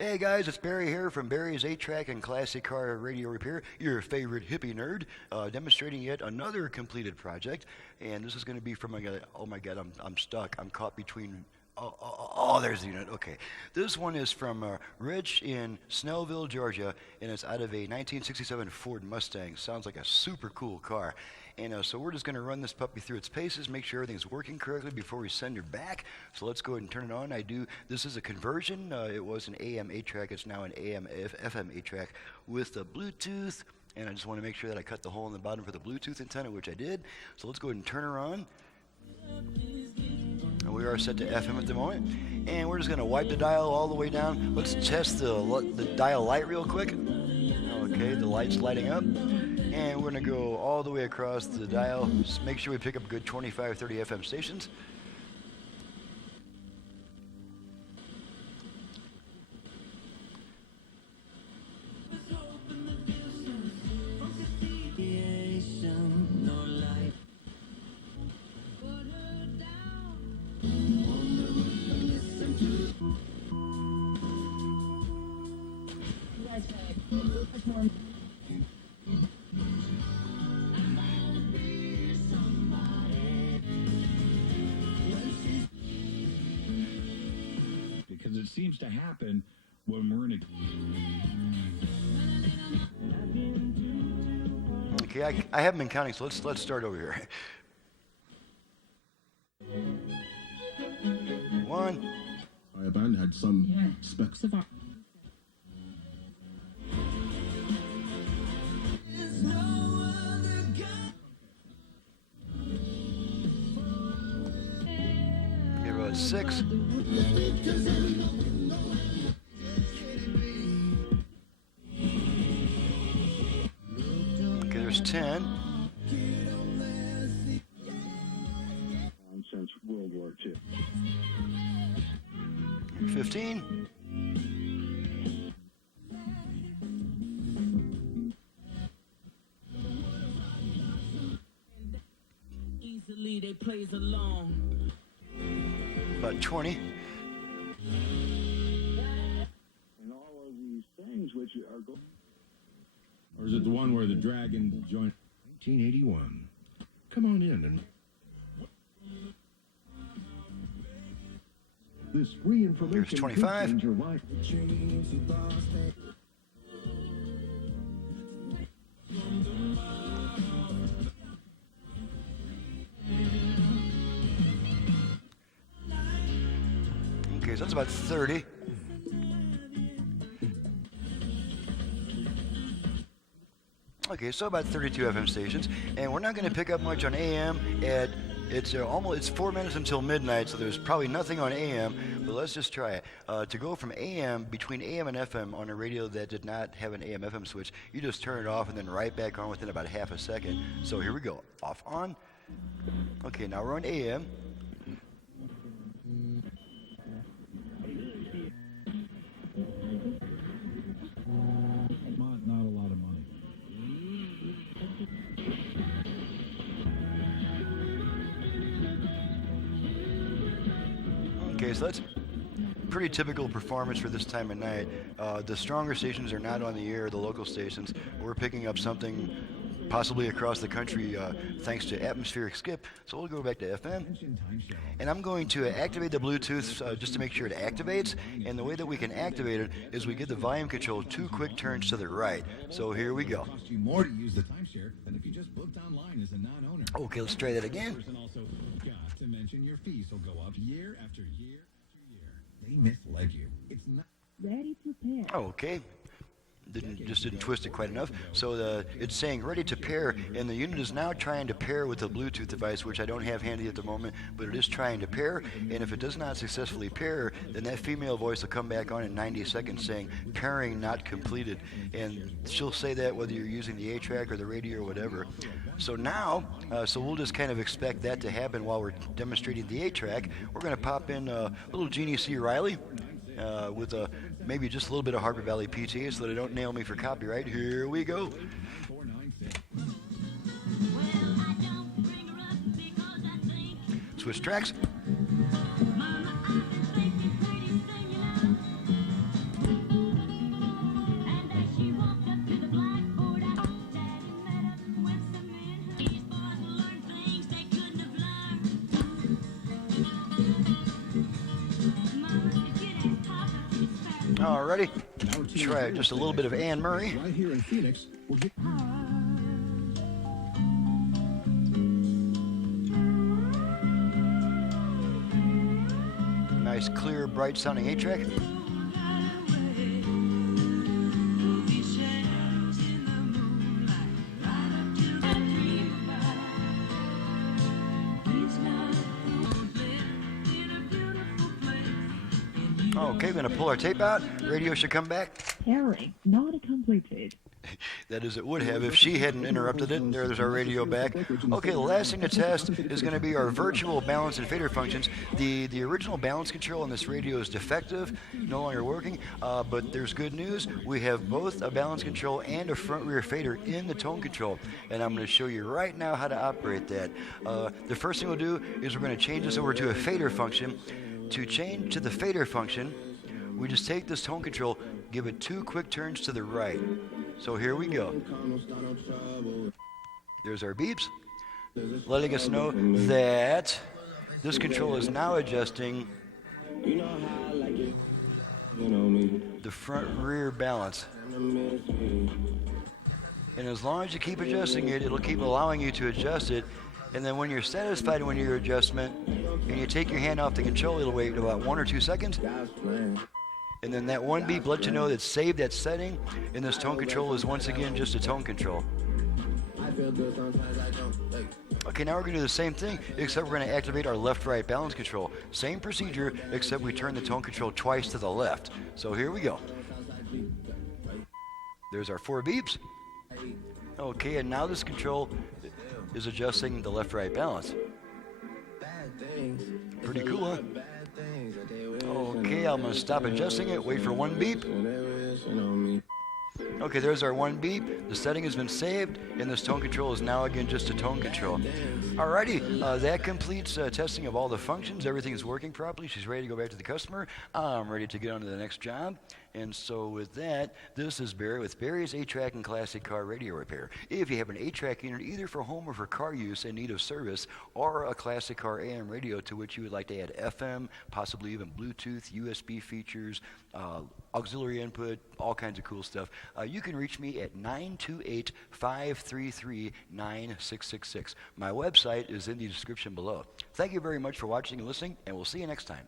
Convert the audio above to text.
Hey guys, it's Barry here from Barry's 8-Track and Classic Car Radio Repair, your favorite hippie nerd, demonstrating yet another completed project. And this is going to be from oh my god, I'm stuck. I'm caught between. There's the unit. Okay. This one is from Rich in Snellville, Georgia, and it's out of a 1967 Ford Mustang. Sounds like a super cool car. And so we're just going to run this puppy through its paces, make sure everything's working correctly before we send her back. So let's go ahead and turn it on. This is a conversion. It was an AM-8 track. It's now an AM-FM 8 track with the Bluetooth. And I just want to make sure that I cut the hole in the bottom for the Bluetooth antenna, which I did. So let's go ahead and turn her on. And we are set to FM at the moment. And we're just going to wipe the dial all the way down. Let's test the dial light real quick. Okay, the light's lighting up. And we're going to go all the way across the dial. Just make sure we pick up a good 25, 30 FM stations. Because it seems to happen when we're in a... Okay, I haven't been counting, so let's start over here. 1. Our band had some specs of Here was 6. Okay, there's 10. since World War II. 15. Easily they plays along. About 20. And all of these things which are going. Or is it the one where the dragon joined? 1981. Come on in and... This free information Here's 25. could change your life. Okay, so that's about 30. Okay, so about 32 FM stations, and we're not going to pick up much on AM. It's 4 minutes until midnight, so there's probably nothing on AM. But let's just try it. To go from AM between AM and FM on a radio that did not have an AM/FM switch, you just turn it off and then right back on within about half a second. So here we go. Off, on. Okay, now we're on AM. Not a lot of money. Okay, so that's pretty typical performance for this time of night. The stronger stations are not on the air, the local stations. We're picking up something possibly across the country thanks to atmospheric skip. So we'll go back to FM. And I'm going to activate the Bluetooth just to make sure it activates. And the way that we can activate it is we get the volume control 2 quick turns to the right. So here we go. It costs you more to use the timeshare than if you just booked online as a non-owner. Okay, let's try that again. Person also got to mention your fees will go up year after year after year. They misled you. It's not Ready to pair. Okay. Didn't twist it quite enough. So it's saying ready to pair, and the unit is now trying to pair with the Bluetooth device, which I don't have handy at the moment, but it is trying to pair. And if it does not successfully pair, then that female voice will come back on in 90 seconds saying pairing not completed, and she'll say that whether you're using the 8-track or the radio or whatever. So now, so we'll just kind of expect that to happen while we're demonstrating the 8-track. We're going to pop in little Jeannie C. Riley with maybe just a little bit of Harper Valley PTA so that they don't nail me for copyright. Here we go. 496. Switch tracks. Alrighty. Our team Try of just a little bit of Anne Murray. right here in Phoenix will get Nice, clear, bright sounding 8-track. Okay, we're going to pull our tape out. Radio should come back. Pairing not completed. That is, it would have if she hadn't interrupted it. There's our radio back. Okay, the last thing to test is going to be our virtual balance and fader functions. The original balance control on this radio is defective, no longer working, but there's good news. We have both a balance control and a front rear fader in the tone control, and I'm going to show you right now how to operate that. The first thing we'll do is we're going to change this over to a fader function. To change to the fader function, we just take this tone control, give it 2 quick turns to the right. So here we go. There's our beeps, letting us know that this control is now adjusting the front rear balance. And as long as you keep adjusting it, it'll keep allowing you to adjust it. And then when you're satisfied with your adjustment and you take your hand off the control, it'll wait about 1 or 2 seconds. And then that one beep lets you know that saved that setting, and this tone control is once again just a tone control. Okay, now we're going to do the same thing, except we're going to activate our left-right balance control. Same procedure, except we turn the tone control twice to the left. So here we go. There's our 4 beeps. Okay, and now this control is adjusting the left-right balance. Pretty cool, huh? Okay, I'm going to stop adjusting it, wait for 1 beep. Okay, there's our 1 beep. The setting has been saved, and this tone control is now again just a tone control. Alrighty, that completes testing of all the functions. Everything's working properly. She's ready to go back to the customer. I'm ready to get on to the next job. And so with that, this is Barry with Barry's 8-track and classic car radio repair. If you have an 8-track unit either for home or for car use in need of service, or a classic car AM radio to which you would like to add FM, possibly even Bluetooth, USB features, auxiliary input, all kinds of cool stuff, you can reach me at 928-533-9666. My website is in the description below. Thank you very much for watching and listening, and we'll see you next time.